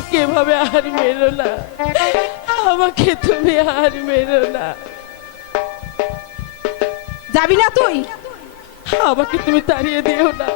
আমাকে এভাবে আর মেরো না। আমাকে তুমি আর মেরো না। যাবি না তুই? আমাকে তুমি তাড়িয়ে দিও না।